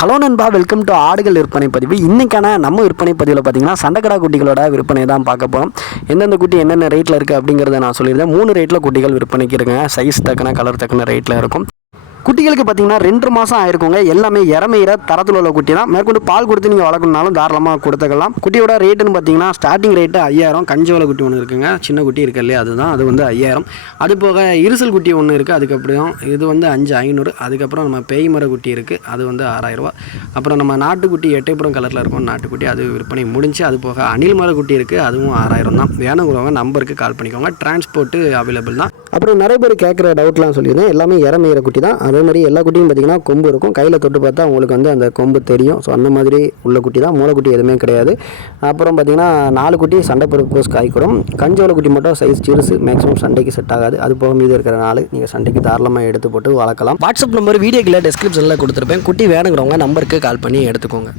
Hello நண்பா welcome to ஆடுகள் விற்பனை பதிவு. இன்றைக்கான நம்ம விற்பனை பதிவில் பார்த்தீங்கன்னா சண்டைக்கடா குட்டிகளோட விற்பனை தான் பார்க்க போகிறோம் எந்தெந்த குட்டி என்னென்ன ரேட்டில் இருக்குது அப்படிங்கிறத நான் சொல்லியிருந்தேன். மூணு ரேட்டில் குட்டிகள் விற்பனைக்கு இருக்குங்க. சைஸ் தக்கன கலர் தக்கன ரேட்டில் இருக்கும். குட்டிகளுக்கு பார்த்தீங்கன்னா ரெண்டு மாதம் ஆயிருக்குங்க. எல்லாமே இறமையிற தரத்தில் உள்ள குட்டி தான். மேற்கொண்டு பால் கொடுத்து நீங்கள் வளர்க்கணுனாலும் தாராளமாக கொடுத்துக்கலாம். குட்டியோட ரேட்டுன்னு பார்த்தீங்கன்னா ஸ்டார்டிங் ரேட்டு ஐயாயிரம். கஞ்சோல குட்டி ஒன்று இருக்குங்க. சின்ன குட்டி இருக்கு இல்லையா? அதுதான். அது வந்து ஐயாயிரம். அது போக இருசல் குட்டி ஒன்று இருக்குது அதுக்கப்புறம் இது வந்து அஞ்சு ஐநூறு. அதுக்கப்புறம் நம்ம பேய் மர குட்டி இருக்குது அது வந்து ஆறாயிரரூவா. அப்புறம் நம்ம நாட்டுக்குட்டி எட்டைப்புறம் கலரில் இருக்கும். நாட்டுக்குட்டி அது விற்பனை முடிஞ்சு அது போக அணில் மர குட்டி இருக்குது அதுவும் ஆறாயிரம் தான். வேணுங்கிறவங்க நம்பருக்கு கால் பண்ணிக்கோங்க. டிரான்ஸ்போர்ட்டு அவைலபிள் தான். அப்புறம் நிறைய பேர் கேட்குற டவுட்லாம் சொல்லியிருந்தேன். எல்லாமே இறமையிற குட்டி தான். அதே மாதிரி எல்லா குட்டியும் பார்த்தீங்கன்னா கொம்பு இருக்கும். கையில் தொட்டு பார்த்தா உங்களுக்கு வந்து அந்த கொம்பு தெரியும். ஸோ அந்த மாதிரி உள்ள குட்டி தான். மூளைக்குட்டி எதுவுமே கிடையாது. அப்புறம் பார்த்தீங்கன்னா நாலு குட்டி சண்டை பருப்போஸ் காய்க்கிறோம். கஞ்சோல குட்டி மட்டும் சைஸ் சிறுசு மேக்ஸிமம் சண்டைக்கு செட் ஆகாது. அது போக மீது இருக்கிற நாள் நீங்கள் சண்டைக்கு தாராளமாக எடுத்து போட்டு வளர்க்கலாம். வாட்ஸ்அப் நம்பர் வீடியோக்கில் டிஸ்கிரிப்ஷனில் கொடுத்துருப்பேன். குட்டி வேணுங்கிறவங்க நம்பருக்கு கால் பண்ணி எடுத்துக்கோங்க.